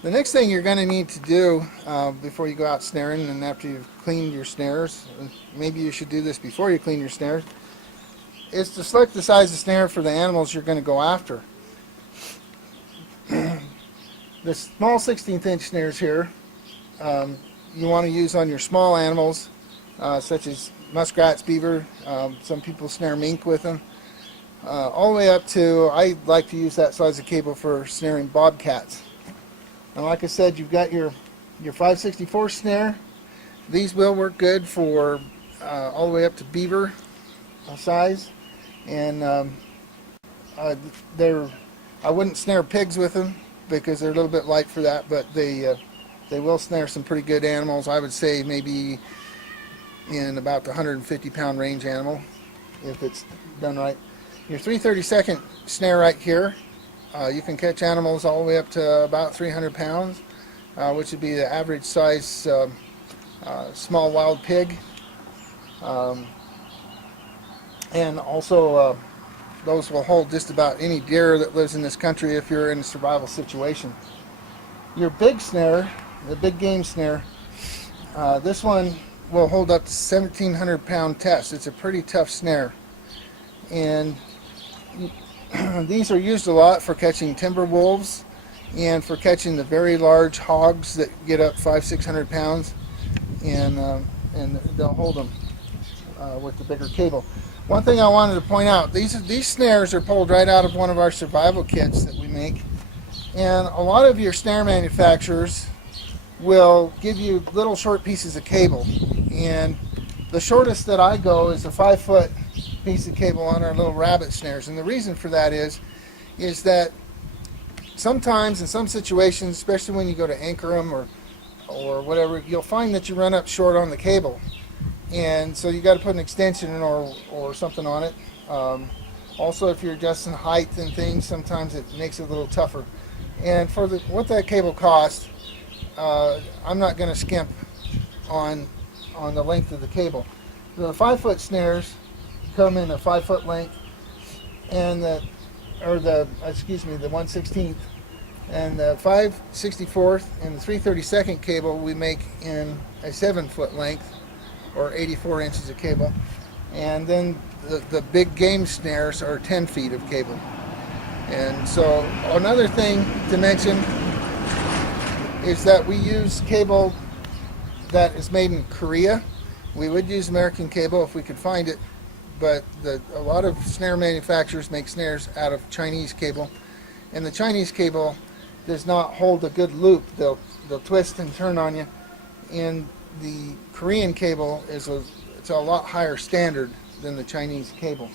The next thing you're going to need to do before you go out snaring, and after you've cleaned your snares, maybe you should do this before you clean your snares, is to select the size of snare for the animals you're going to go after. The small 16th inch snares here you want to use on your small animals such as muskrats, beaver. Some people snare mink with them. All the way up to, I like to use that size of cable for snaring bobcats. And like I said, you've got your 5/64 snare. These will work good for all the way up to beaver size. And I wouldn't snare pigs with them because they're a little bit light for that, but they will snare some pretty good animals. I would say maybe in about the 150-pound range animal if it's done right. Your 3/32 snare right here, you can catch animals all the way up to about 300 pounds, which would be the average size small wild pig. And also those will hold just about any deer that lives in this country if you're in a survival situation. Your big snare, the big game snare, this one will hold up to 1,700 pound test. It's a pretty tough snare. And these are used a lot for catching timber wolves and for catching the very large hogs that get up 500-600 pounds, and they'll hold them with the bigger cable. One thing I wanted to point out, these snares are pulled right out of one of our survival kits that we make, and a lot of your snare manufacturers will give you little short pieces of cable, and the shortest that I go is a 5-foot piece of cable on our little rabbit snares. And the reason for that is that sometimes in some situations, especially when you go to anchor them or whatever, you'll find that you run up short on the cable, and so you got to put an extension or something on it. Also, if you're adjusting height and things, sometimes it makes it a little tougher. And for what that cable costs, I'm not going to skimp on the length of the cable. The 5-foot snares come in a 5-foot length, and the 1/16th, and the 5/64 and the 3/32 cable we make in a 7-foot length, or 84 inches of cable. And then the big game snares are 10 feet of cable. And so another thing to mention is that we use cable that is made in Korea. We would use American cable if we could find it, but a lot of snare manufacturers make snares out of Chinese cable, and the Chinese cable does not hold a good loop. They'll twist and turn on you, and the Korean cable it's a lot higher standard than the Chinese cable.